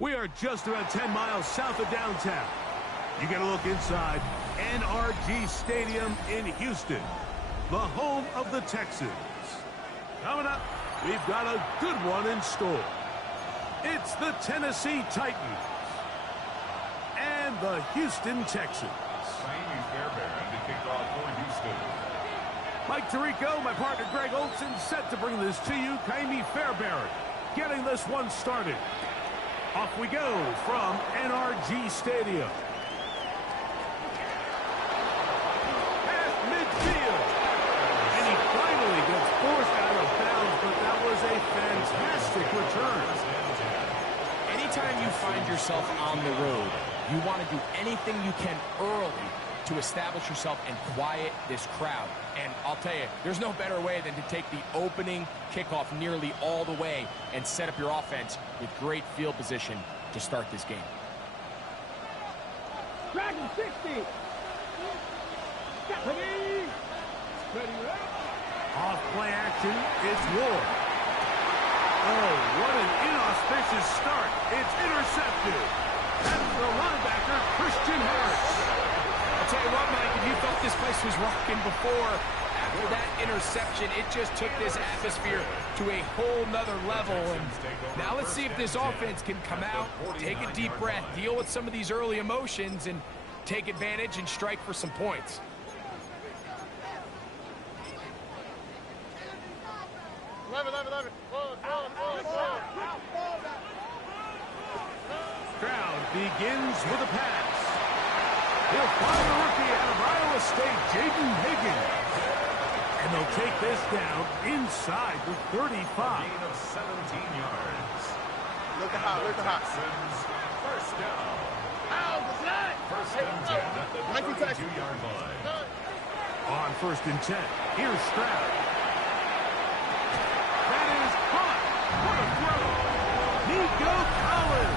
We are just about 10 miles south of downtown. You get a look inside NRG Stadium in Houston, the home of the Texans. Coming up, we've got a good one in store. It's the Tennessee Titans and the Houston Texans. Mike Tirico, my partner Greg Olson, set to bring this to you. Kaimi Fairbairn getting this one started. Off we go from NRG Stadium. Past midfield. And he finally gets forced out of bounds, but that was a fantastic return. Anytime you find yourself on the road, you want to do anything you can early to establish yourself and quiet this crowd. And I'll tell you, there's no better way than to take the opening kickoff nearly all the way and set up your offense with great field position to start this game. Dragon 60. Ready. Off play action, it's Ward. Oh, what an inauspicious start. It's intercepted. That's the linebacker, Christian Harris. I'll tell you what, Mike, if you thought this place was rocking before, after that interception, it just took this atmosphere to a whole nother level. And now let's see if this offense can come out, take a deep breath, deal with some of these early emotions, and take advantage and strike for some points. Stroud begins with a pass. He'll find the rookie out of Iowa State, Jaden Higgins. And they'll take this down inside the 35. Gain of 17 yards. Look at how, First down. First and 10 at the 32-yard line. On first and 10, here's Stroud. That is caught. What a throw. Nico Collins.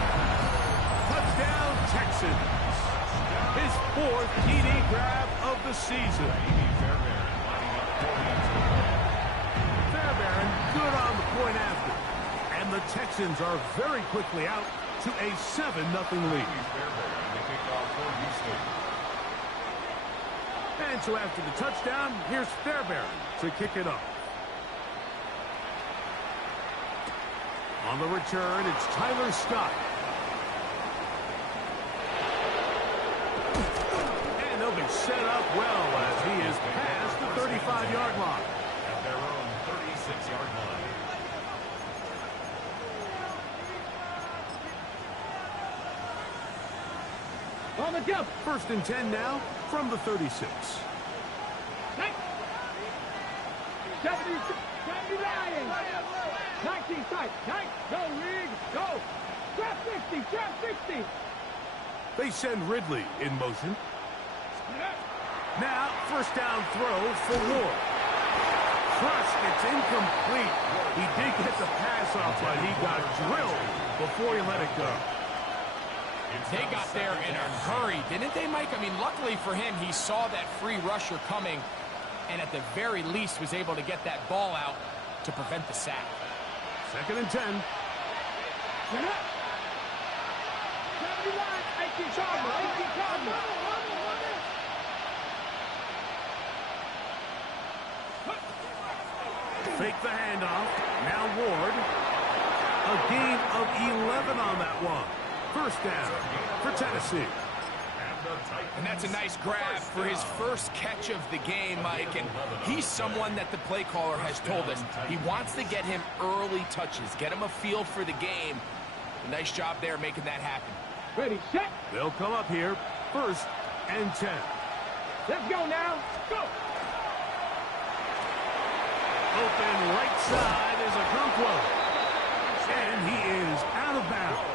Touchdown, Texans. His fourth TD grab of the season. Fairbairn good on the point after. And the Texans are very quickly out to a 7-0 lead. And so after the touchdown, here's Fairbairn to kick it off. On the return, it's Tyler Scott. And they'll be set up well as he is past the 35-yard line. At their own 36-yard line. On the jump. First and 10 now from the 36. 79. 19 strike. Go, Rig. Go. Trap 60. Trap 60. They send Ridley in motion. Now, first down throw for Ward. Crushed, it's incomplete. He did get the pass off, but he got drilled before he let it go. They got there in a hurry, didn't they, Mike? I mean, luckily for him, he saw that free rusher coming and at the very least was able to get that ball out to prevent the sack. Second and 10. 79. 18 Cardinal. 18 Cardinal. Fake the handoff. Now Ward. A gain of 11 on that one. First down for Tennessee. And that's a nice grab for his first catch of the game, Mike. And he's someone that the play caller has told us he wants to get him early touches, get him a feel for the game. A nice job there making that happen. Ready, set. They'll come up here. First and 10. Let's go now. Go. Open right side is a Okonkwo. And he is out of bounds.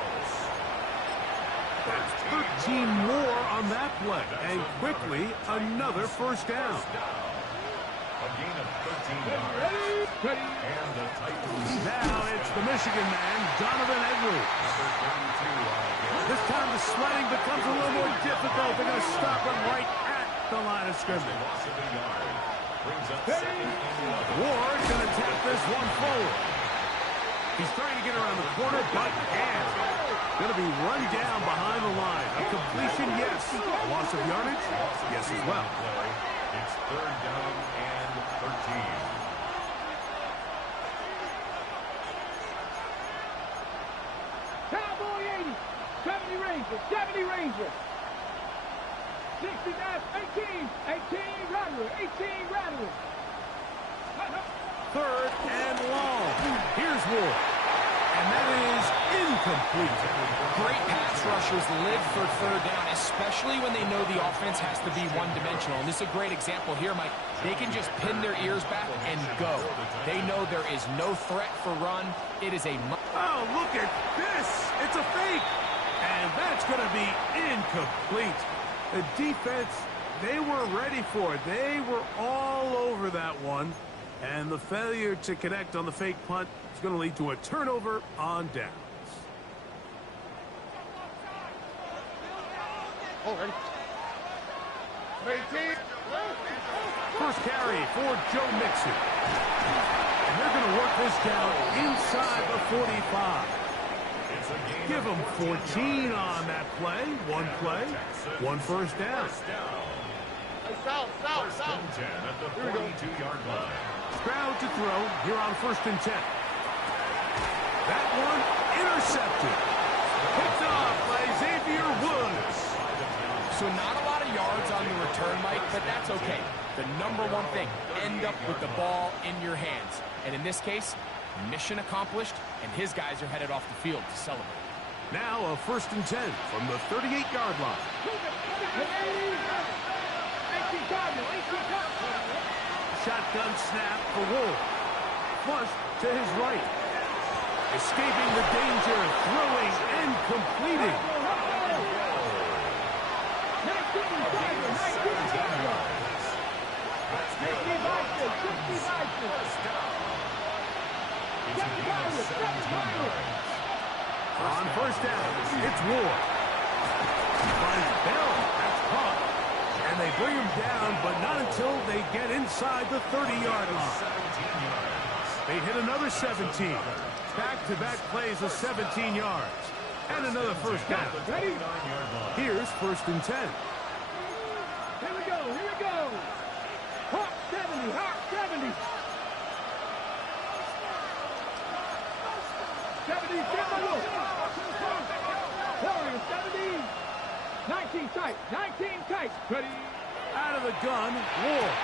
That's 13 more on that play. And quickly, another first down. A gain of 13 yards. Ready. And the Titans. Now it's the Michigan man, Donovan Edwards. This time the sledding becomes a little more difficult. They're going to stop him right at the line of scrimmage. Loss of a yard. Brings up second and 11. Ward going to tap this one forward. He's trying to get around the corner, but can't. Going to be run down behind the line. A completion, yes. A loss of yardage, yes as well. It's 3rd down and 13. Cowboy 80, 70 Ranger, 70 Ranger. 60, 18, 18 Rattler, 18 Rattler. 3rd and long. Here's Ward. And that is incomplete. Great pass rushers live for 3rd down, especially when they know the offense has to be one-dimensional. And this is a great example here, Mike. They can just pin their ears back and go. They know there is no threat for run. It is a... Oh, look at this. It's a fake. And that's going to be incomplete. The defense, they were ready for it. They were all over that one. And the failure to connect on the fake punt is going to lead to a turnover on downs. Already. 18. First carry for Joe Mixon. And they're going to work this down inside the 45. Give them 14 on that play. One play, one first down. South. At the 42-yard line. Stroud to throw here on 1st and 10. That one intercepted. Picked off by Xavier Woods. So not a lot of yards on the return, Mike, but that's okay. The #1 thing, end up with the ball in your hands. And in this case, mission accomplished, and his guys are headed off the field to celebrate. Now a 1st and 10 from the 38-yard line. Shotgun snap for Wolf. Flush to his right. Escaping the danger, throwing and completing. On 1st down, it's Ward. He finds Bell. That's caught. And they bring him down, but not until they get inside the 30-yard line. They hit another 17. Back-to-back plays of 17 yards. And another first down. Ready? Here's 1st and 10. Here we go. Hawk 70, Hawk 70. 70, Timberwolf. Warrior 70. 19 tight. Ready? Out of the gun, Ward.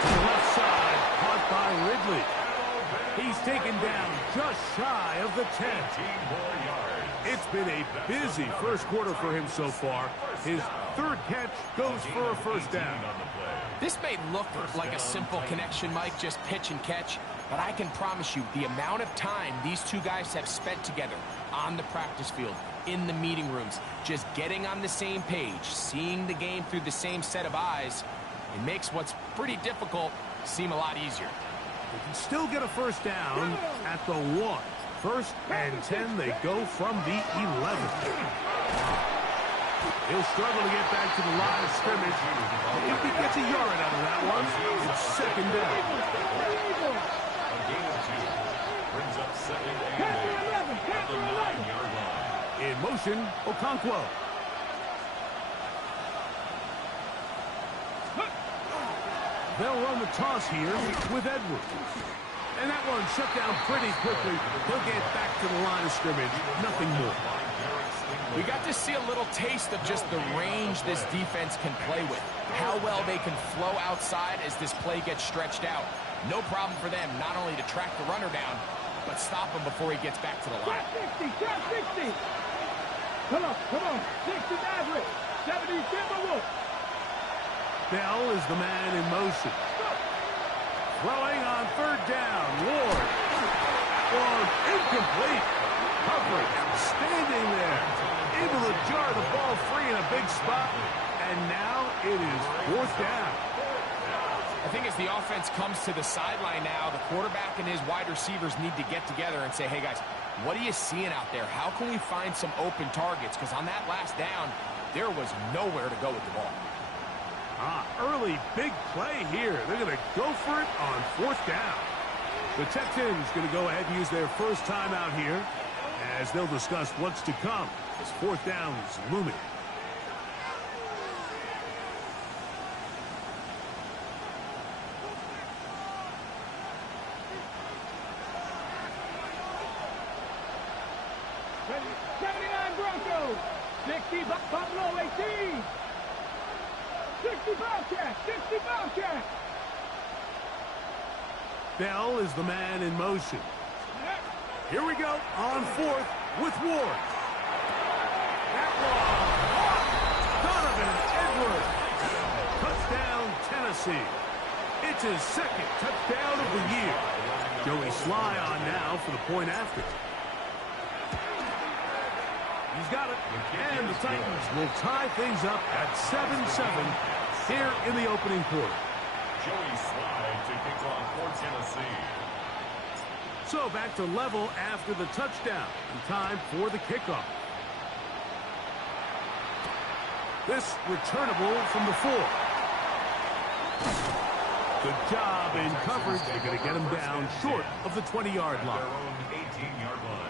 To the left side, caught by Ridley. He's taken down just shy of the 10. It's been a busy first quarter for him so far. His 3rd catch goes for a first down. This may look like a simple connection, Mike, just pitch and catch, but I can promise you the amount of time these two guys have spent together on the practice field, in the meeting rooms, just getting on the same page, seeing the game through the same set of eyes, it makes what's pretty difficult seem a lot easier. They can still get a first down at the 1. 1st and 10, they go from the 11. He'll struggle to get back to the line of scrimmage. If he gets a yard out of that one, it's 2nd down. A gain of 2 brings up 2nd and 8 at the 9-yard line. In motion, Okonkwo. They'll run the toss here with Edwards. And that one shut down pretty quickly. He'll get back to the line of scrimmage. Nothing more. We got to see a little taste of just the range this defense can play with. How well they can flow outside as this play gets stretched out. No problem for them not only to track the runner down, but stop him before he gets back to the line. 60. Come on. 60 Maverick. 70 Timberwolf. Bell is the man in motion. Throwing on 3rd down. Ward. Ward incomplete. Coverage standing there. Able to jar the ball free in a big spot. And now it is 4th down. I think as the offense comes to the sideline now, the quarterback and his wide receivers need to get together and say, hey guys, what are you seeing out there? How can we find some open targets? Because on that last down, there was nowhere to go with the ball. Early big play here. They're going to go for it on 4th down. The Texans going to go ahead and use their first timeout here. as they'll discuss what's to come as fourth down is looming. Broncos, 60 Buffalo 18, 60 Bobcats, 60 Bobcats. Bell is the man in motion. Here we go on fourth with Ward. That long, Donovan Edwards. Touchdown, Tennessee. It's his second touchdown of the year. Joey Sly on now for the point after. He's got it, and the Titans will tie things up at 7-7 here in the opening quarter. Joey Sly to kick off for Tennessee. So back to level after the touchdown, and time for the kickoff. This returnable from the 4. Good job in coverage. They're going to get him down short of the 20-yard line. Their own 18-yard line.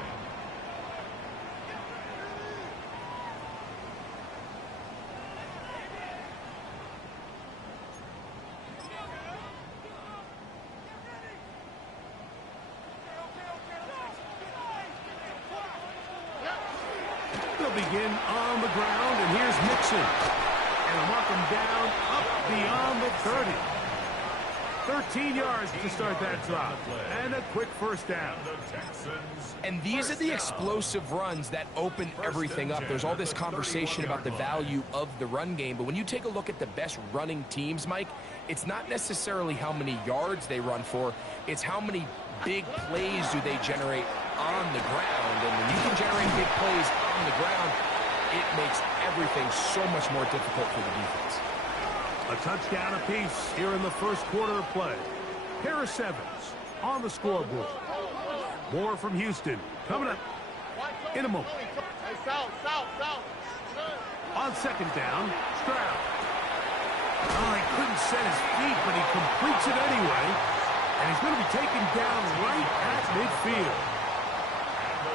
Begin on the ground, and here's Mixon. And a mark him down up beyond the 30. 13 yards to start that drop. And a quick first down. And these are the explosive runs that open everything up. There's all this conversation about the value of the run game, but when you take a look at the best running teams, Mike, it's not necessarily how many yards they run for, it's how many big plays do they generate on the ground. And when you can generate big plays on the ground, it makes everything so much more difficult for the defense. A touchdown apiece here in the first quarter of play. Pair of sevens on the scoreboard. More from Houston coming up in a moment. On second down, Stroud. Oh, he couldn't set his feet, but he completes it anyway. And he's going to be taken down right at midfield.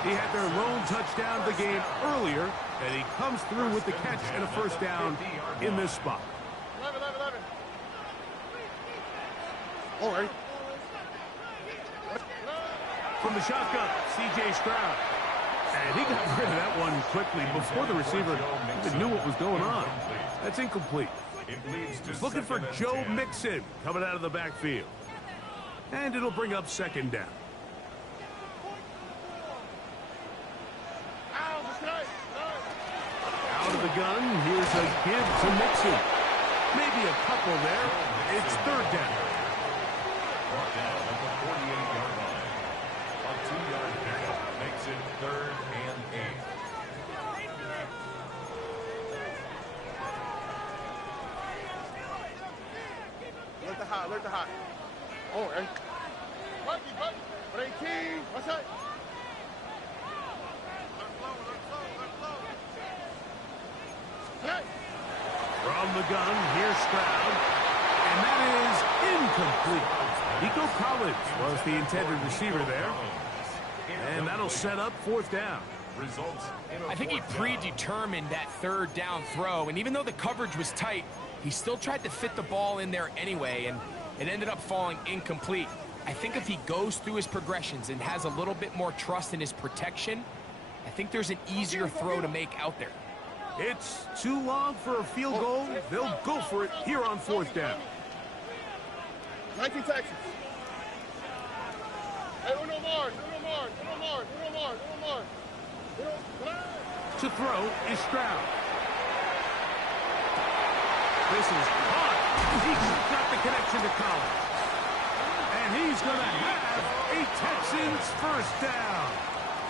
He had their lone touchdown of the game earlier, and he comes through with the catch and a first down in this spot. 11. All right. From the shotgun, C.J. Stroud. And he got rid of that one quickly before the receiver even knew what was going on. That's incomplete. Looking for Joe Mixon coming out of the backfield. And it'll bring up second down. Out of the gun, here's a give to Mixon. Maybe a couple there. It's third down. Brought down at the 48-yard line. A 2-yard pickup makes it 3rd and 8. Alert the hot. All right. Buddy. 18. What's that? From the gun, here's Stroud. And that is incomplete. Nico Collins was the intended receiver there. And that'll set up fourth down. I think he predetermined that third down throw, and even though the coverage was tight, he still tried to fit the ball in there anyway, and it ended up falling incomplete. I think if he goes through his progressions and has a little bit more trust in his protection, I think there's an easier throw to make out there. It's too long for a field goal. They'll go for it here on fourth down. 19 Texas. Hey, uno more. To throw is Stroud. This is caught. He's got the connection to Collins. And he's going to have a Texans first down.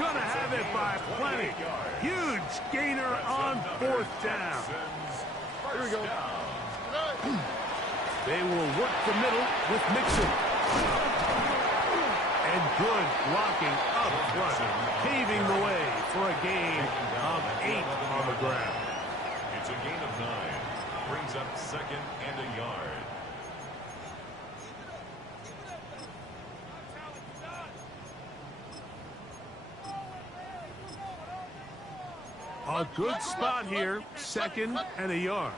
Going to have it by plenty. Huge gainer on fourth down. Here we go. They will work the middle with Mixon. And good blocking up front, paving the way for a gain of 8 on the ground. It's a gain of 9. Brings up 2nd and a yard. A good spot here, 2nd and a yard.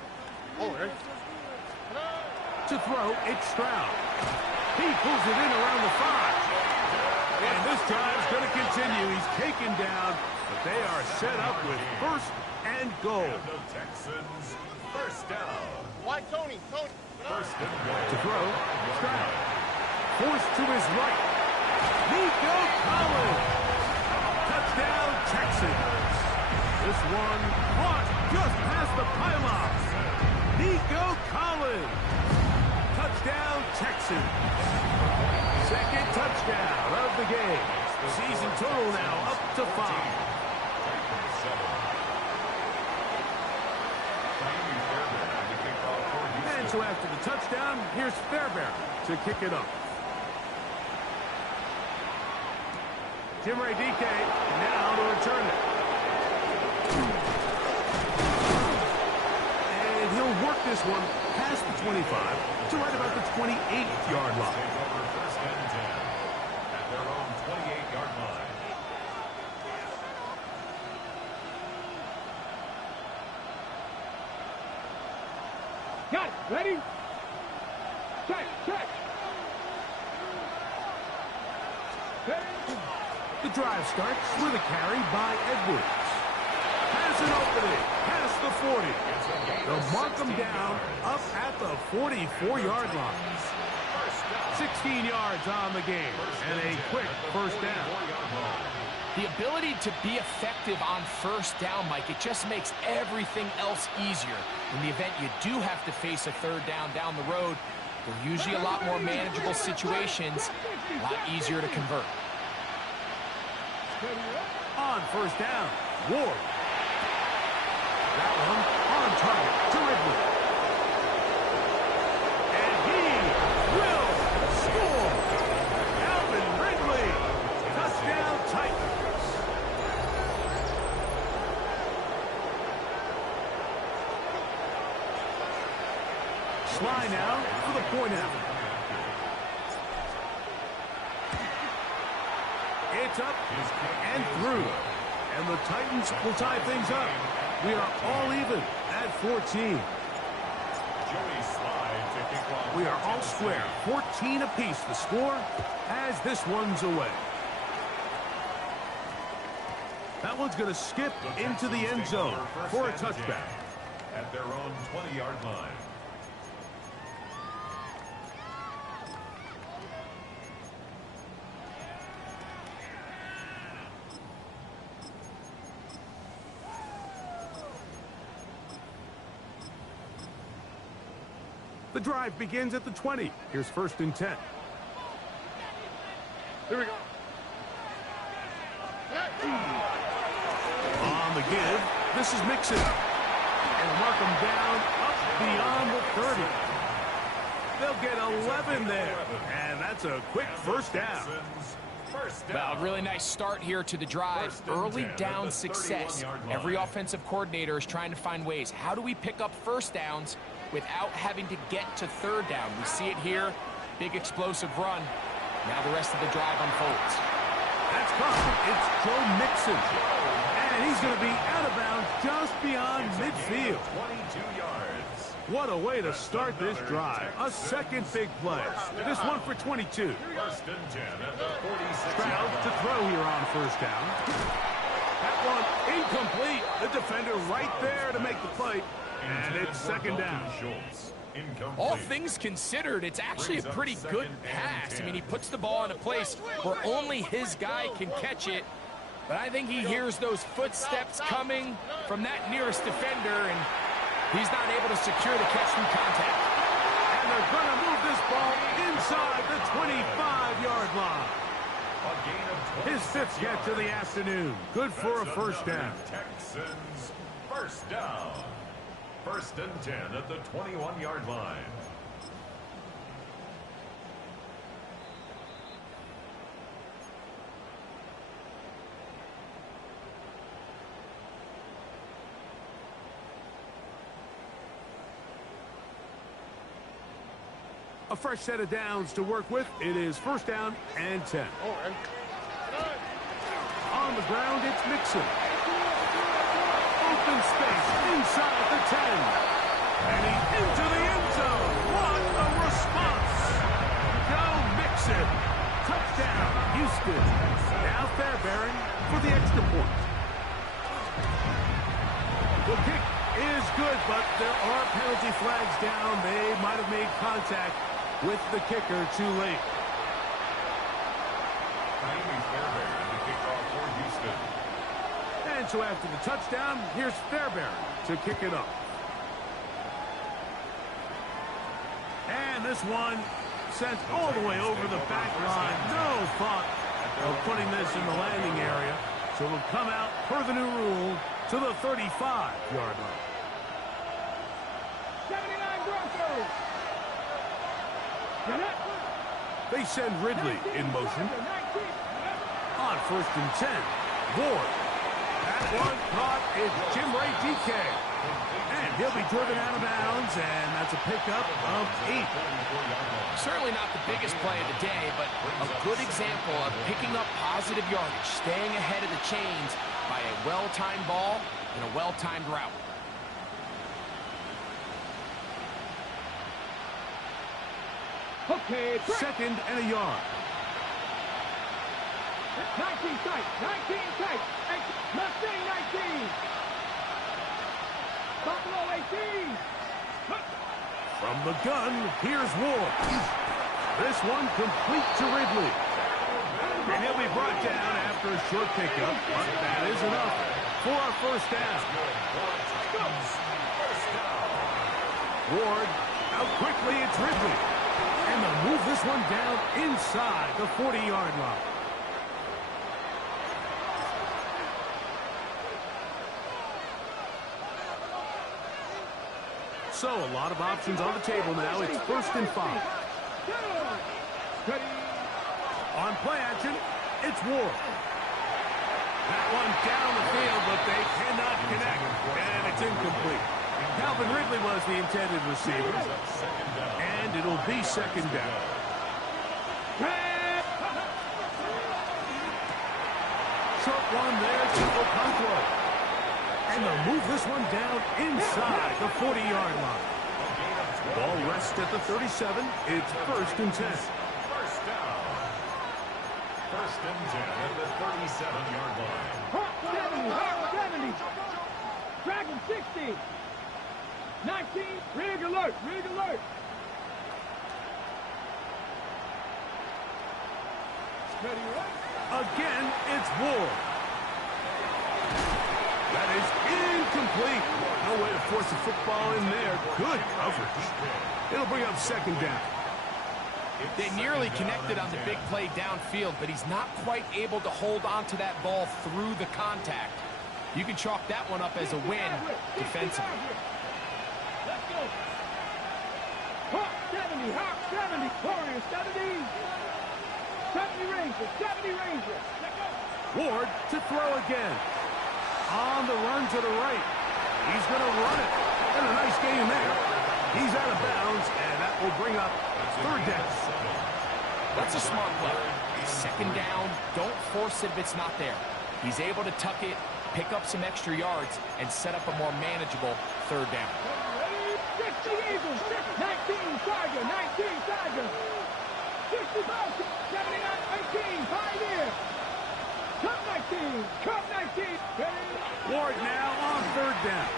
To throw, it's Stroud. He pulls it in around the 5. And this drive's going to continue. He's taken down, but they are set up with 1st and goal. And the Texans, first down. Why, Tony? First and goal. To throw, Stroud. Forced to his right. Nico Collins. Touchdown, Texans. This one caught just past the pylons. Nico Collins. Touchdown, Texans. 2nd touchdown of the game. Season total now up to 5. And so after the touchdown, here's Fairbairn to kick it up. Jim Ray DK now to return it. And he'll work this one past the 25 to right about the 28-yard line. First and 10 at their own 28-yard line. Got it. Ready? Check. The drive starts with a carry by Edwards. Has an opening past the 40. They'll mark him down up at the 44-yard line. 16 yards on the game and a quick first down. The ability to be effective on first down, Mike, it just makes everything else easier. In the event you do have to face a 3rd down the road, they're usually a lot more manageable situations, a lot easier to convert. On first down, Ward. That one on target to Ridley. And he will score. Alvin Ridley. Touchdown, Titans. Sly now for the point out. It's up and through. And the Titans will tie things up. We are all even at 14. We are all square. 14 apiece the score as this one's away. That one's going to skip into the end zone for a touchback. At their own 20-yard line. The drive begins at the 20. Here's 1st and 10. Here we go. On the give, this is Mixon. And mark him down up beyond the 30. They'll get 11 there. And that's a quick first down. Well, a really nice start here to the drive. Early down success. Every offensive coordinator is trying to find ways. How do we pick up first downs without having to get to 3rd down? We see it here. Big explosive run. Now the rest of the drive unfolds. That's caught. It's Joe Mixon. And he's going to be out of bounds just beyond midfield. 22 yards. What a way to start this drive. A second big play. This one for 22. First and 10 at the 46. Stroud to throw here on first down. That one incomplete. The defender right there to make the play. And it's 2nd down. All things considered, it's actually a pretty good pass. I mean, he puts the ball in a place where only his guy can catch it. But I think he hears those footsteps coming from that nearest defender, and he's not able to secure the catch through contact. And they're going to move this ball inside the 25-yard line. His 5th catch of the afternoon. Good for a first down. Texans, first down. First and 10 at the 21-yard line. A fresh set of downs to work with. It is 1st down and 10. On the ground, it's Mixon. open space inside the 10. And he's into the end zone. What a response. Go Mixon. Touchdown, Houston. Now Fairbairn for the extra point. The kick is good, but there are penalty flags down. They might have made contact with the kicker too late. Fairbairn, the kickoff for Houston. And so after the touchdown, here's Fairbairn to kick it up. And this one sent all the way over the back line. No thought of putting this in the landing area. So it'll come out per the new rule to the 35-yard line. 79 Broncos. They send Ridley in motion. On 1st and 10, Ward. That one caught is Jim Ray DK. And he'll be driven out of bounds, and that's a pickup of 8. Certainly not the biggest play of the day, but a good example of picking up positive yardage, staying ahead of the chains by a well-timed ball and a well-timed route. Okay, 2nd and a yard. 19 tight, 19 tight, Mustang 19. Buffalo 18. From the gun, here's Ward. This one complete to Ridley. And he'll be brought down after a short pickup, but that is enough for a first down. Ward out quickly, it's Ridley. And they'll move this one down inside the 40-yard line. So a lot of options on the table now. It's 1st and 5. On play action, it's Ward. That one down the field, but they cannot connect, and it's incomplete. Calvin Ridley was the intended receiver, and it'll be 2nd down. Short one there to Okonkwo. And they'll move this one down inside the 40-yard line. Ball rests at the 37. It's 1st and 10. First down. 1st and 10 at the 37-yard line. Hawk 70, 70. Dragon 60. 19, rig alert, rig alert. Again, it's Ward. That is incomplete. No way to force the football in there. Good coverage. It'll bring up 2nd down. They nearly connected on the big play downfield, but he's not quite able to hold on to that ball through the contact. You can chalk that one up as a win defensively. Let's go. Hawk 70, Hawk 70, Warrior 70. 70 Rangers, 70 Rangers. Let's go. Ward to throw again. On the run to the right. He's going to run it. And a nice gain there. He's out of bounds, and that will bring up 3rd down. That's a smart play. 2nd down, don't force it if it's not there. He's able to tuck it, pick up some extra yards, and set up a more manageable 3rd down. 60 Eagles, 19 Tiger, 19 Tiger. 60 Falcons, 79, 18, Pioneer. Cup 19, Cup 19. Ward now on 3rd down.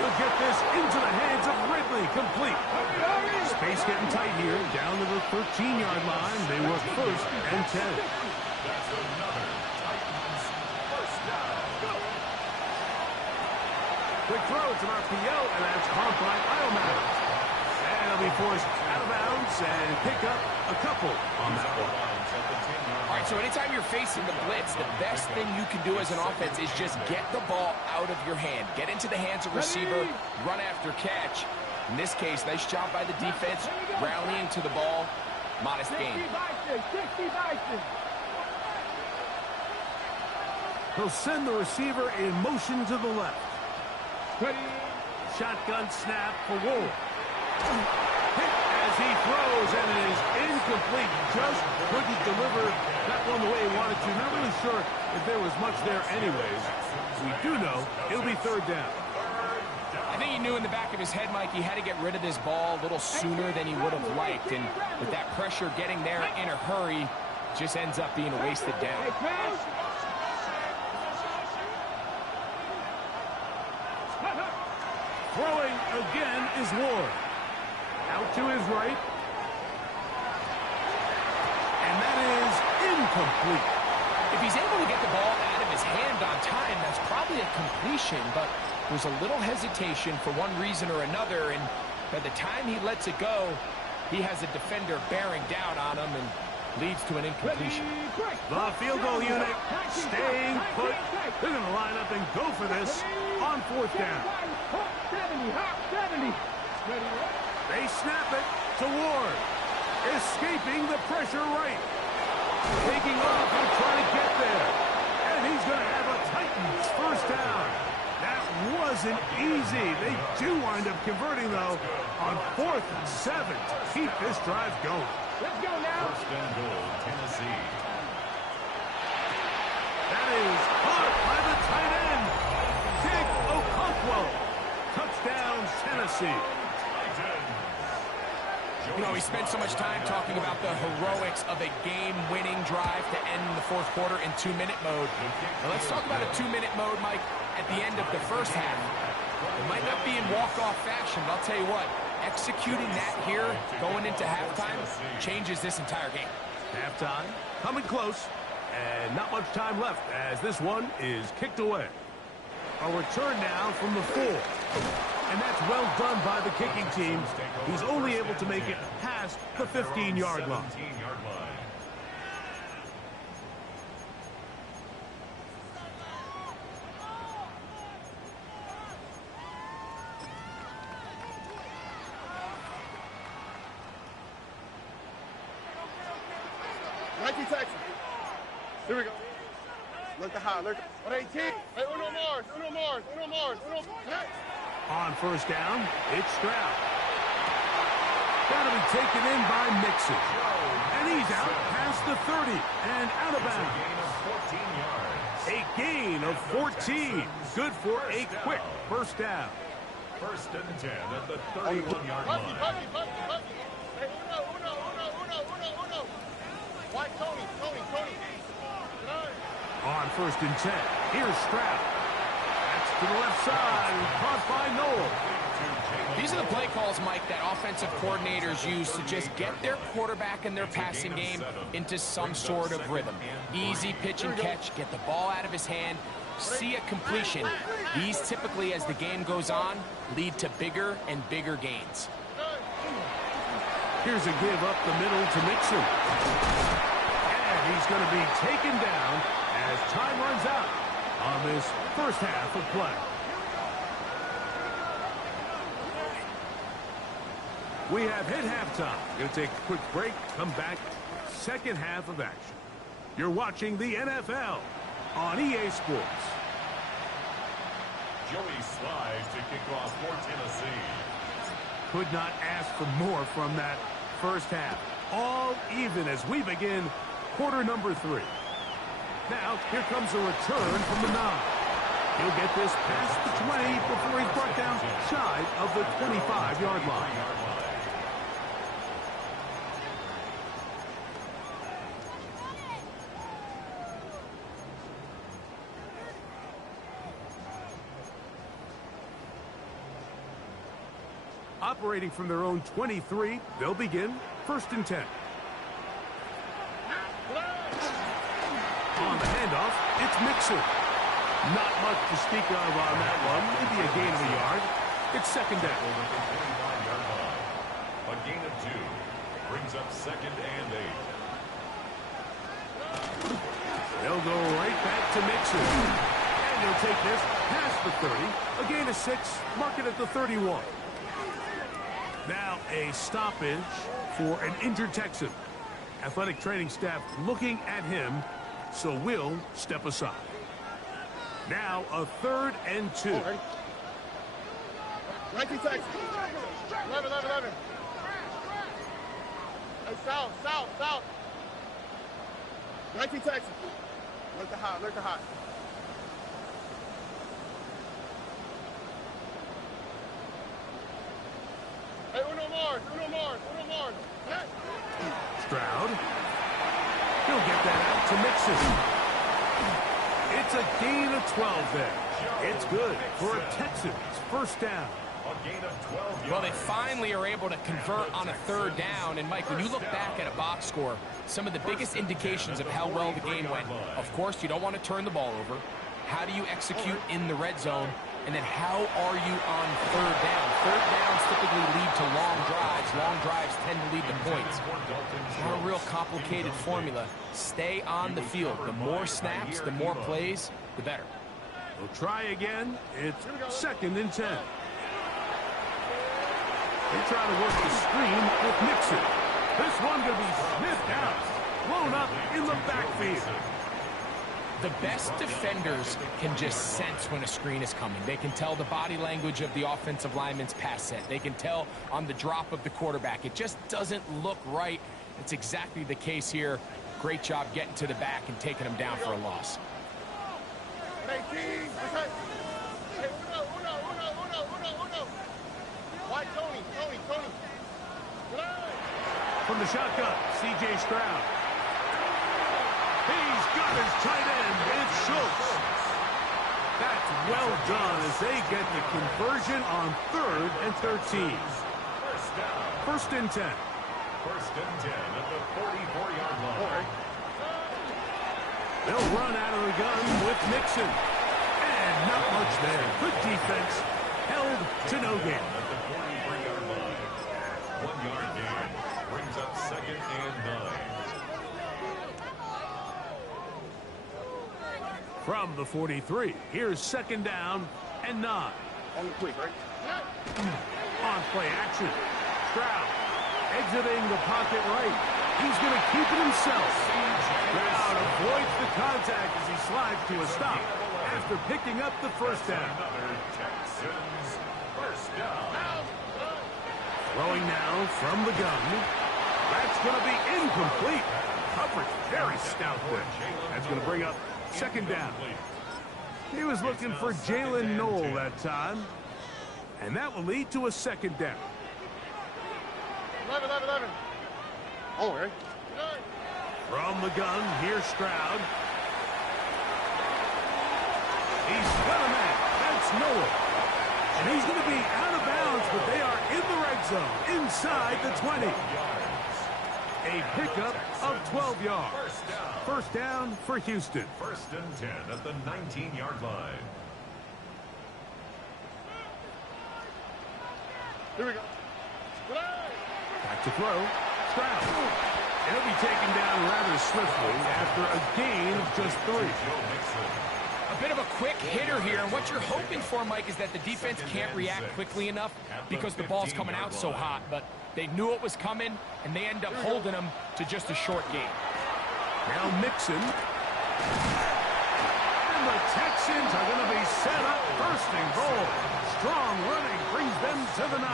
He'll get this into the hands of Ridley, complete. Space getting tight here, down to the 13-yard line. They work 1st and 10. That's another Titans first down. Quick throw, it's an RPO, and that's caught by Iomatter. And he'll be forced out of bounds and pick up a couple on that one. All right, so anytime you're facing the blitz, the best thing you can do as an offense is just get the ball out of your hand. Get into the hands of receiver, run after catch. In this case, nice job by the defense, rallying to the ball. Modest gain. 60 Bison. He'll send the receiver in motion to the left. Ready. Shotgun snap for Ward. Hit as as he throws, and it is incomplete. Just couldn't deliver that one the way he wanted to. Not really sure if there was much there anyways. We do know it'll be third down. I think he knew in the back of his head, Mike, he had to get rid of this ball a little sooner than he would have liked. And with that pressure getting there in a hurry, just ends up being a wasted down. Throwing again is Ward. Out to his right. And that is incomplete. If he's able to get the ball out of his hand on time, that's probably a completion, but there's a little hesitation for one reason or another, and by the time he lets it go, he has a defender bearing down on him and leads to an incompletion. The field goal unit staying put. They're going to line up and go for this on fourth down. 70. They snap it to Ward. Escaping the pressure right. Taking off and trying to get there. And he's going to have a Titans first down. That wasn't easy. They do wind up converting, though, on 4th and 7 to keep this drive going. Let's go now. First and goal, Tennessee. That is caught by the tight end. Dick Okonkwo. Touchdown, Tennessee. You know, we spent so much time talking about the heroics of a game-winning drive to end the fourth quarter in 2-minute mode. Now let's talk about a 2-minute mode, Mike, at the end of the first half. It might not be in walk-off fashion, but I'll tell you what, executing that here, going into halftime, changes this entire game. Halftime coming close, and not much time left as this one is kicked away. A return now from the 4. And that's well done by the kicking team. He's only able to make it past the 15-yard line. Texas. Here we go. Look the high. Look. 18. Hey, Uno Mars. On first down, it's Stroud. Got to be taken in by Mixon. And he's out past the 30 and out of bounds. A gain of 14. Good for a quick first down. First and 10 at the 31-yard line. Hey, Uno. White Tony. On first and 10, here's Stroud. That's to the left side, caught by Noel. These are the play calls, Mike, that offensive coordinators use to just get their quarterback and their passing game into some sort of rhythm. Easy pitch and catch, get the ball out of his hand, see a completion. These typically, as the game goes on, lead to bigger and bigger gains. Here's a give up the middle to Mixon. And he's going to be taken down as time runs out on this first half of play. We have hit halftime. Going to take a quick break, come back, second half of action. You're watching the NFL on EA Sports. Joey slides to kick off for Tennessee. Could not ask for more from that first half. All even as we begin quarter number 3. Now, here comes a return from the 9. He'll get this past the 20 before he's brought down shy of the 25-yard line. Operating from their own 23, they'll begin first and 10. On the handoff, it's Mixon. Not much to speak of on that one. Maybe a gain of a yard. It's second down. A gain of 2 brings up second and 8. They'll go right back to Mixon. And they'll take this past the 30. A gain of 6. Mark it at the 31. Now a stoppage for an injured Texan. Athletic training staff looking at him, so will step aside. Now a 3rd and 2. 19 Texas. 11. Hey, south. 19 Texas. Look the hot. Hey, Uno Mars. Hey. Stroud. He'll get that out to Mixon. It's a gain of 12 there. It's good for a Texans first down. A gain of 12 yards. Well, they finally are able to convert on a third down. And, Mike, when you look back at a box score, some of the biggest indications of how well the game went, of course, you don't want to turn the ball over. How do you execute in the red zone? And then how are you on third down? Third downs typically lead to long drives. Long drives tend to lead to points. It's not a real complicated formula. Stay on the field. The more snaps, the more plays, the better. We'll try again. It's 2nd and 10. They try to work the screen with Mixon. This one going to be sniffed out. Blown up in the backfield. The best defenders can just sense when a screen is coming. They can tell the body language of the offensive lineman's pass set. They can tell on the drop of the quarterback. It just doesn't look right. It's exactly the case here. Great job getting to the back and taking them down for a loss. Hey, Uno. White Tony. From the shotgun, C.J. Stroud. He's got his tight end. It's Schultz. That's well done as they get the conversion on 3rd and 13. First and 10. First and 10 at the 44-yard line. They'll run out of the gun with Mixon. And not much there. Good defense. Held to no gain. At the 43-yard line. 1 yard gain. Brings up 2nd and 9. From the 43, here's 2nd down and 9. On the quick, right? On play action. Stroud exiting the pocket right. He's going to keep it himself. Stroud avoids the contact as he slides to a stop after picking up the first down. Another Texans first down. Throwing now from the gun. That's going to be incomplete. Coverage very stout there. That's going to bring up 2nd down. He was looking for Jalen Noel that time. And that will lead to a 2nd down. 11. Oh, right. From the gun, here's Stroud. He's got a man. That's Noel. And he's going to be out of bounds, but they are in the red zone, inside the 20. A pickup of 12 yards. First down for Houston. First and 10 at the 19-yard line. Here we go. Back to throw. Stroud. And he'll be taken down rather swiftly after a gain of just 3. A bit of a quick hitter here, and what you're hoping for, Mike, is that the defense can't react quickly enough because the ball's coming out so hot, but they knew it was coming, and they end up holding them to just a short gain. Now Mixon. And the Texans are going to be set up 1st and goal. Strong running brings them to the 9.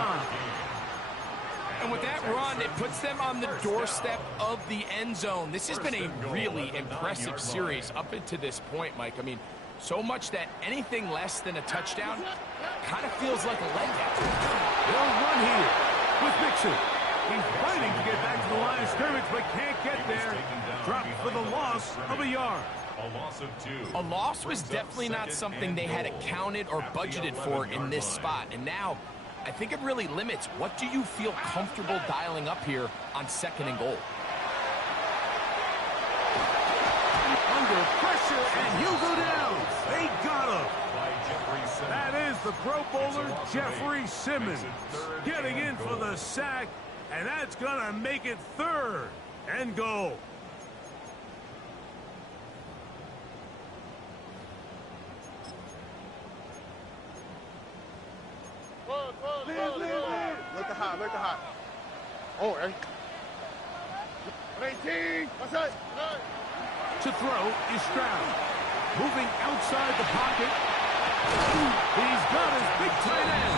And with that run, it puts them on the doorstep of the end zone. This has been a really impressive series up until this point, Mike. I mean, so much that anything less than a touchdown kind of feels like a letdown. They'll run here with Mixon. He's fighting to get back to the line of scrimmage, but can't get there. Dropped for the loss of a yard. A loss of 2. A loss was definitely not something they had accounted or budgeted for in this spot. And now, I think it really limits what do you feel comfortable dialing up here on 2nd and goal. Under pressure, and he'll go down. They got him. That is the Pro Bowler, Jeffrey Simmons, getting in for the sack, and that's going to make it 3rd and goal. Look the hot. Oh, right. 18. What's that? To throw is Stroud. Moving outside the pocket. He's got his big tight end.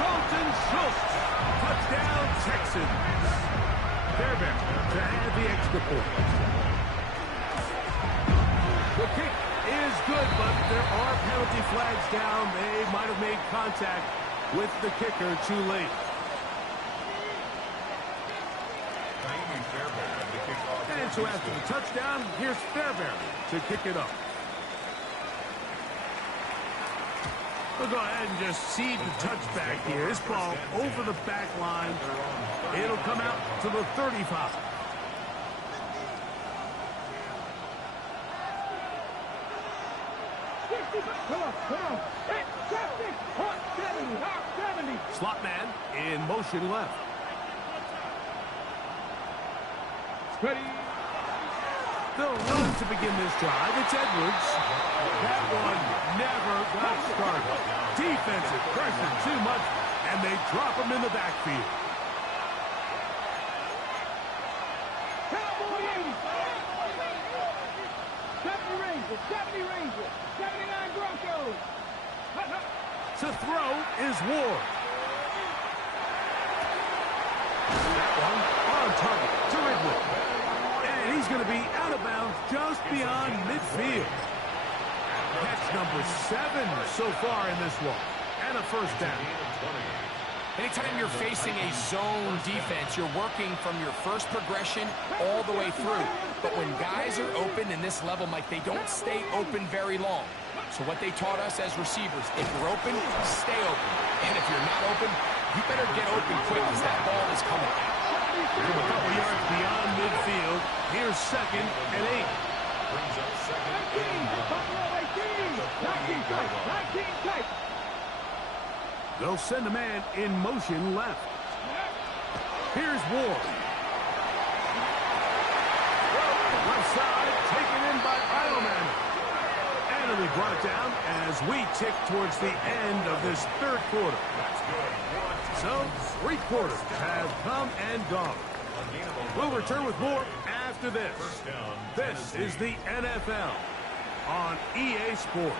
Dalton Schultz. Touchdown, Texans. Fairbairn to add the extra point. The kick is good, but there are penalty flags down. They might have made contact with the kicker too late. And so after the touchdown, here's Fairbairn to kick it up. We'll go ahead and just cede the touchback here. This ball over the back line. It'll come out to the 35. Come on. 70. Slot man in motion left. Ready. They'll run to begin this drive. It's Edwards. That one never got started. Defensive pressure too much, and they drop him in the backfield. Cowboy 80. 70 Rangers. 79 Broncos. To throw is Ward. That one on target to Ridley. And he's going to be out of bounds just beyond midfield. Catch number 7 so far in this one. And a first down. Anytime you're facing a zone defense, you're working from your first progression all the way through. But when guys are open in this level, Mike, they don't stay open very long. So what they taught us as receivers, if you're open, stay open. And if you're not open, you better get open quick because that ball is coming out. From a couple yards beyond midfield, here's 2nd and 8. Brings up 2nd 19 tight. They'll send a man in motion left. Here's Ward. Left side, taken in by Eilman. And it'll be brought down as we tick towards the end of this 3rd quarter. So, 3 quarters have come and gone. We'll return with more after this. This is the NFL on EA Sports.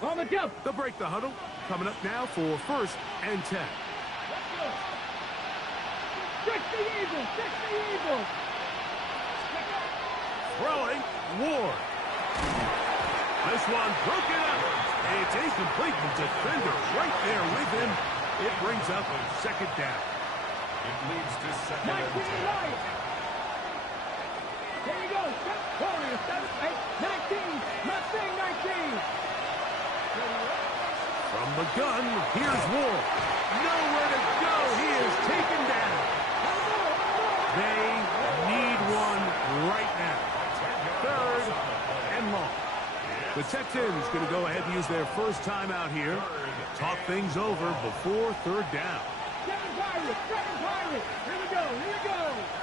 On the jump. They'll break the huddle. Coming up now for 1st and 10. 60 Eagles. Throwing, Ward. This one broken up. It's incomplete. The defender right there with him. It brings up 2nd down. It leads to 2nd 19 and 10. right. There you go. Warriors, 19. Mustang 19. From the gun, here's Ward. Nowhere to go. He is taken down. They need one right now. 3rd and long. The Texans going to go ahead and use their first timeout here. Talk things over before 3rd down. 7 Pirates. Here we go.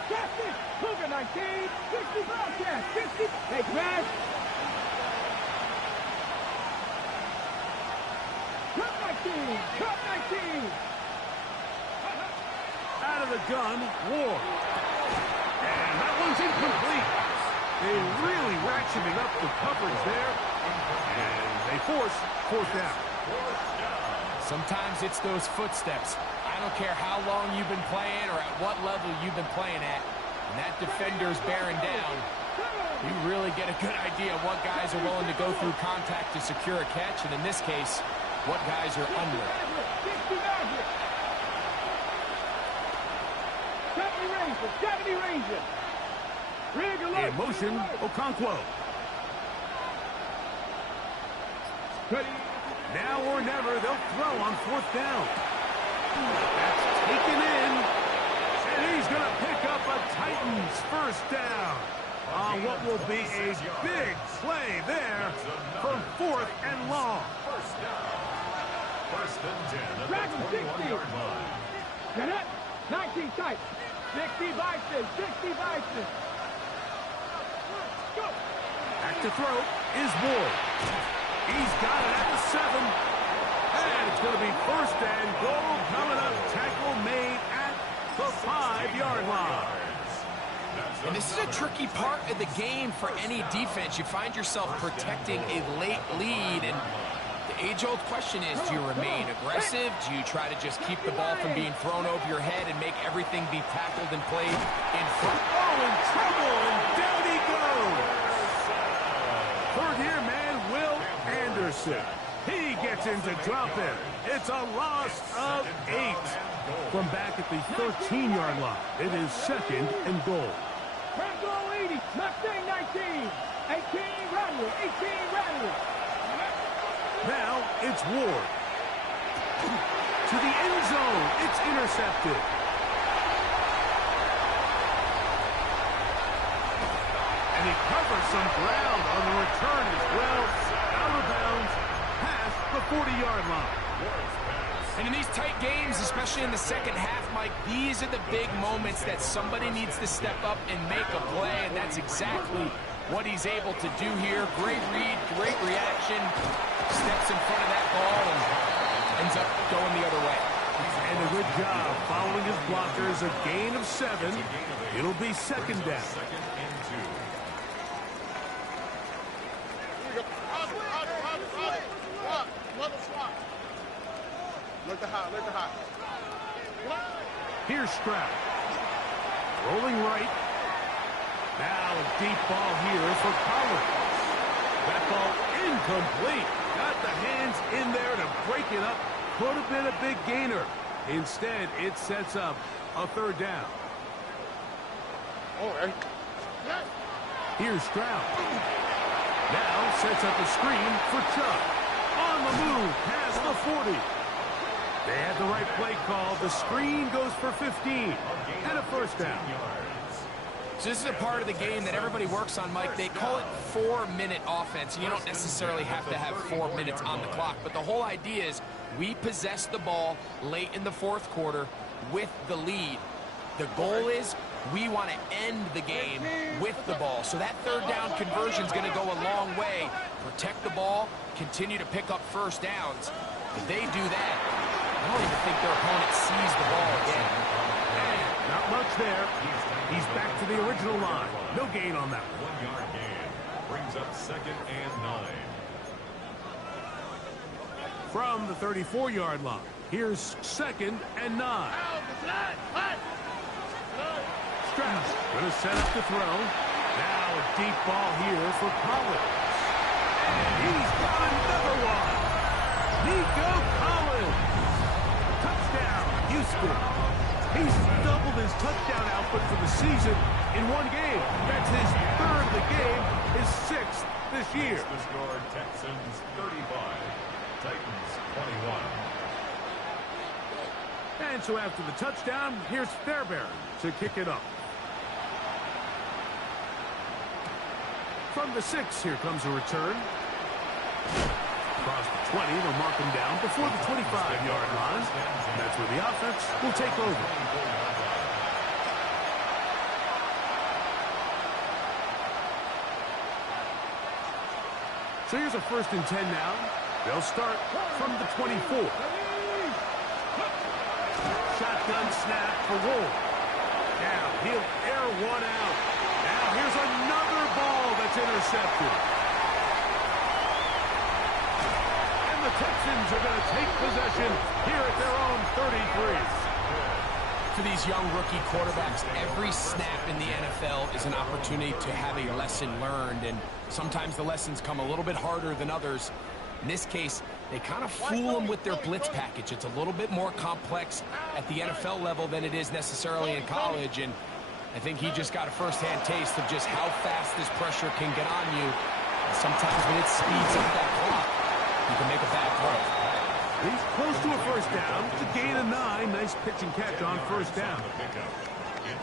Captain, Cougar 19, 60 Bobcats, 60. Hey, Crash. Cup 19. Out of the gun, Ward. And that one's incomplete. They really ratcheting up the coverage there. And they force 4th down. Sometimes it's those footsteps. I don't care how long you've been playing or at what level you've been playing at. When that defender's bearing down, you really get a good idea of what guys are willing to go through contact to secure a catch, and in this case, what guys are under. 70 Rangers. In motion, Okonkwo. Ready. Now or never, they'll throw on 4th down. That's taken in. And he's going to pick up a Titans 1st down on what will be a big play there for 4th and long. 1st and 10 at Dragon the 21-yard line. Get it. 19 tight. 60 Bison. Go. Back to throw is Ward. He's got it at the 7. And it's going to be 1st and goal coming up. Tackle made at the 5-yard line. And this is a tricky part of the game for any defense. You find yourself protecting a late lead, and The age-old question is, do you remain aggressive? Do you try to just keep the ball from being thrown over your head and make everything be tackled and played in front? Oh, in trouble, and down he goes. Third year man, Will Anderson. He gets in to drop it. It's a loss of 8. From back at the 13-yard line, it is 2nd and goal. Bravo 80, Mustang 19, 18 Rattler, 18 Rattler. Now it's Ward. To the end zone. It's intercepted. And he covers some ground on the return as well. Out of bounds, past the 40-yard line. And in these tight games, especially in the second half, Mike, these are the big moments that somebody needs to step up and make a play, and that's exactly what he's able to do here. Great read, great reaction, steps in front of that ball and ends up going the other way. And a good job following his blockers, a gain of 7. It'll be 2nd down. Look the hot, look the hot. Here's Stroud. Rolling right. Now a deep ball here for Collins. That ball incomplete. Got the hands in there to break it up. Could have been a big gainer. Instead, it sets up a 3rd down. All right. Here's Stroud. Now sets up a screen for Chubb. On the move, past the 40. They had the right play call. The screen goes for 15 and a 1st down. So this is a part of the game that everybody works on, Mike. They call it 4-minute offense. You don't necessarily have to have 4 minutes on the clock, but the whole idea is we possess the ball late in the 4th quarter with the lead. The goal is we want to end the game with the ball. So that 3rd down conversion is going to go a long way. Protect the ball, continue to pick up 1st downs. If they do that, I don't even think their opponent sees the ball again. And not much there. He's back to the original line. No gain on that one. 1-yard gain. Brings up 2nd and 9. From the 34-yard line, here's 2nd and 9. Stroud going to set up the throw. Now a deep ball here for Collins. And he's got another one. Nico Collins. Touchdown, Houston. He's doubled his touchdown output for the season in one game. That's his 3rd of the game, his 6th this year. The score, Texans 35, Titans 21. And so after the touchdown, here's Fairbairn to kick it up. From the 6, here comes a return. Across the 20, they'll mark him down before the 25-yard line. And that's where the offense will take over. So here's a 1st and 10 now. They'll start from the 24. Shotgun snap for Wolf. Now he'll air one out. Now here's another ball that's intercepted. And the Texans are going to take possession here at their own 33. For these young rookie quarterbacks, every snap in the NFL is an opportunity to have a lesson learned, and sometimes the lessons come a little bit harder than others. In this case, they kind of fool them with their blitz package. It's a little bit more complex at the NFL level than it is necessarily in college, and I think he just got a first-hand taste of just how fast this pressure can get on you. And sometimes when it speeds up that clock, you can make a bad throw. He's close to a 1st down. It's a gain of 9. Nice pitch and catch on 1st down.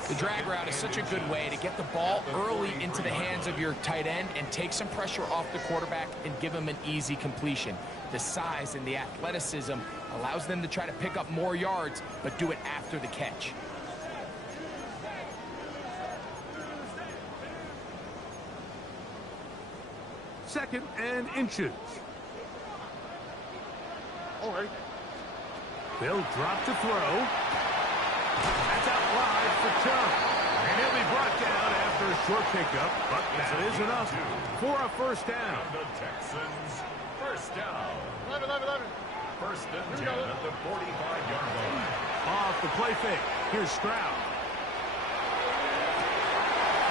The drag route is such a good way to get the ball early into the hands of your tight end and take some pressure off the quarterback and give him an easy completion. The size and the athleticism allows them to try to pick up more yards, but do it after the catch. Second and inches. All right. They'll drop to throw. That's out wide for Chubb. And he'll be brought down after a short pickup, but that is enough for a 1st down. The Texans First down. 11. First and 10 at the 45-yard line. Off the play fake. Here's Stroud.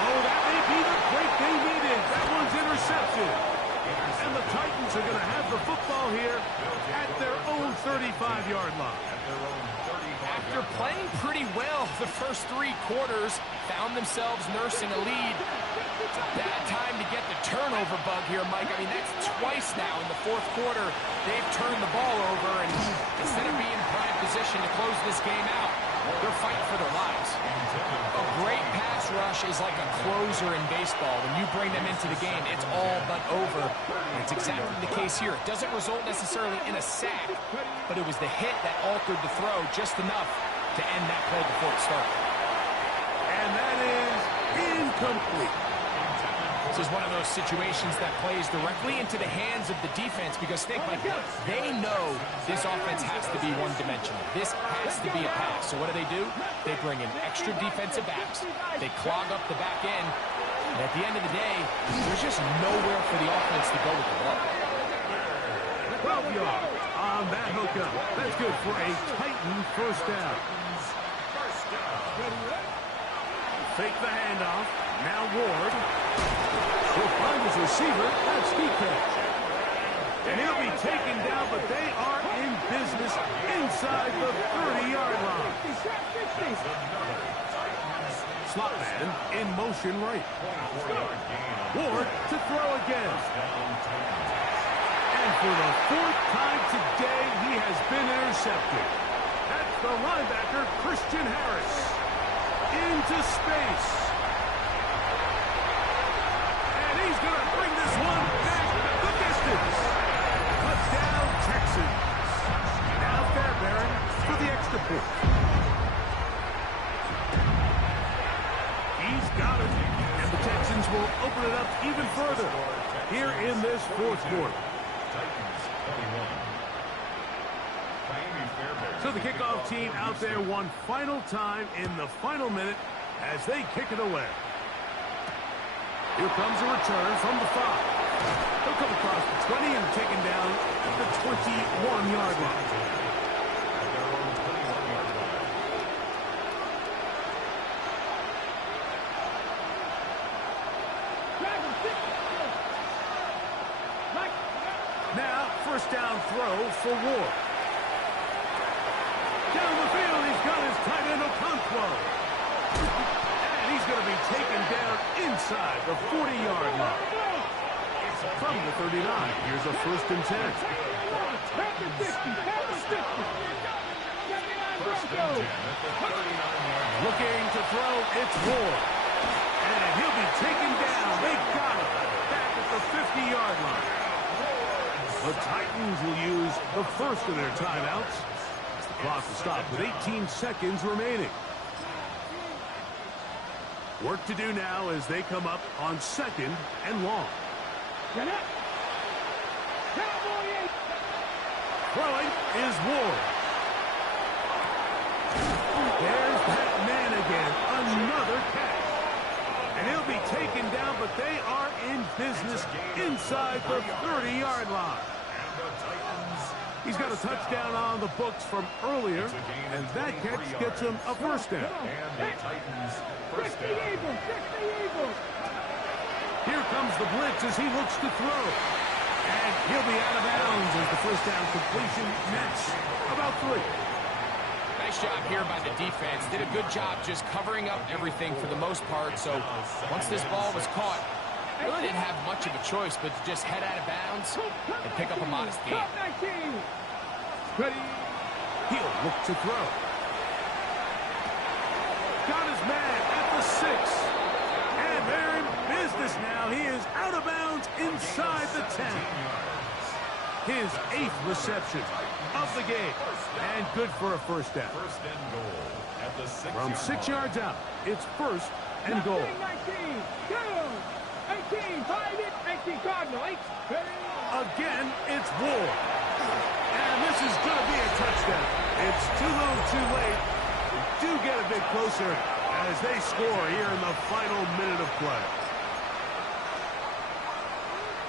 Oh, that may be the break they needed. That one's intercepted. And the Titans are going to have the football here at their own 35-yard line. After playing pretty well the first 3 quarters, found themselves nursing a lead. It's a bad time to get the turnover bug here, Mike. I mean, that's twice now in the 4th quarter. They've turned the ball over, and instead of being in prime position to close this game out, they're fighting for their lives. A great pass rush is like a closer in baseball. When you bring them into the game, it's all but over. And it's exactly the case here. It doesn't result necessarily in a sack, but it was the hit that altered the throw just enough to end that play before it started. And that is incomplete. This is one of those situations that plays directly into the hands of the defense because think, Mike, they know this offense has to be one-dimensional. This has to be a pass. So what do? They bring in extra defensive backs. They clog up the back end. And at the end of the day, there's just nowhere for the offense to go with the ball. 12 yards on that hookup. That's good for a Titan first down. Fake the handoff. Now Ward will find his receiver. That's DK. And he'll be taken down, but they are in business inside the 30-yard line. Slot man in motion right. Ward to throw again. And for the 4th time today, he has been intercepted. That's the linebacker, Christian Harris. Into space. And he's going to bring this one back the distance. Touchdown, Texans. Now Fairbairn for the extra point. He's got it. And the Texans will open it up even further here in this 4th quarter. So the kickoff team out there one final time in the final minute as they kick it away. Here comes a return from the 5. He'll come across the 20 and taken down at the 21-yard line. Now, first down throw for Ward. Down the field, he's got his tight end Okonkwo. And he's going to be taken down inside the 40-yard line. From the 39, here's a 1st and 10. Looking to throw, it's Ward. And he'll be taken down. They got him back at the 50-yard line. The Titans will use the first of their timeouts. Clock to stop with 18 seconds remaining. Work to do now as they come up on 2nd and long. Throwing is Ward. There's that man again. Another catch. And he'll be taken down, but they are in business inside the 30-yard line. He's got a touchdown on the books from earlier, and that catch gets him a first down. And the Titans first down. Here comes the blitz as he looks to throw. And he'll be out of bounds as the first down completion nets about 3. Nice job here by the defense. Did a good job just covering up everything for the most part. So once this ball was caught, really didn't have much of a choice but to just head out of bounds and pick up a modest gain. He'll look to throw. Got his man at the 6. And they're in business now. He is out of bounds inside the 10. His 8th reception of the game. And good for a first down. First and goal at the 6 From 6 yards out, it's 1st and goal. 18 Cardinal. Again, it's Ward. And this is going to be a touchdown. It's too little too late. We do get a bit closer as they score here in the final minute of play.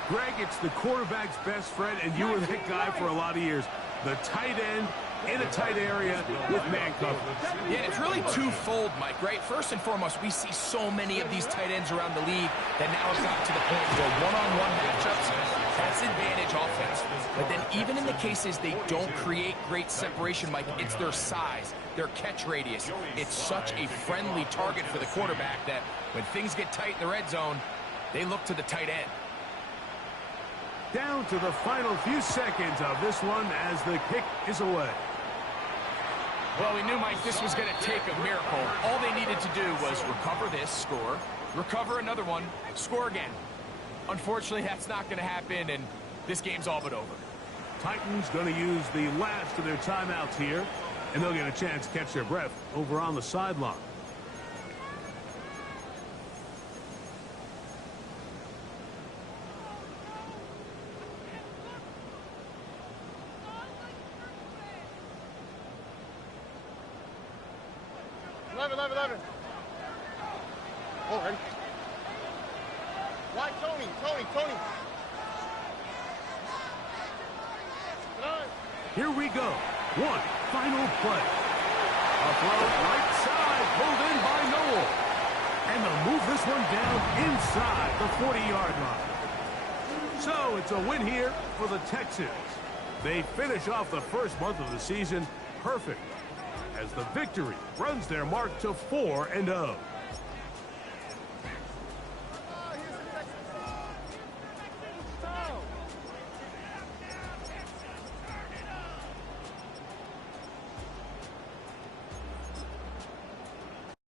Greg, it's the quarterback's best friend, and you were that guy for a lot of years. The tight end in a tight area with man coverage. Yeah, it's really twofold, Mike, right? First and foremost, we see so many of these tight ends around the league that now have gotten to the point where one-on-one matchups, that's advantage offense. But then even in the cases they don't create great separation, Mike, it's their size, their catch radius. It's such a friendly target for the quarterback that when things get tight in the red zone, they look to the tight end. Down to the final few seconds of this one as the kick is away. Well, we knew, Mike, this was going to take a miracle. All they needed to do was recover this, score, recover another one, score again. Unfortunately, that's not going to happen, and this game's all but over. Titans going to use the last of their timeouts here, and they'll get a chance to catch their breath over on the sideline. Eleven. All right. Why, Tony? Here we go. One final play. A throw right side, pulled in by Noel. And they'll move this one down inside the 40-yard line. So it's a win here for the Texans. They finish off the first month of the season perfect, as the victory runs their mark to 4-0.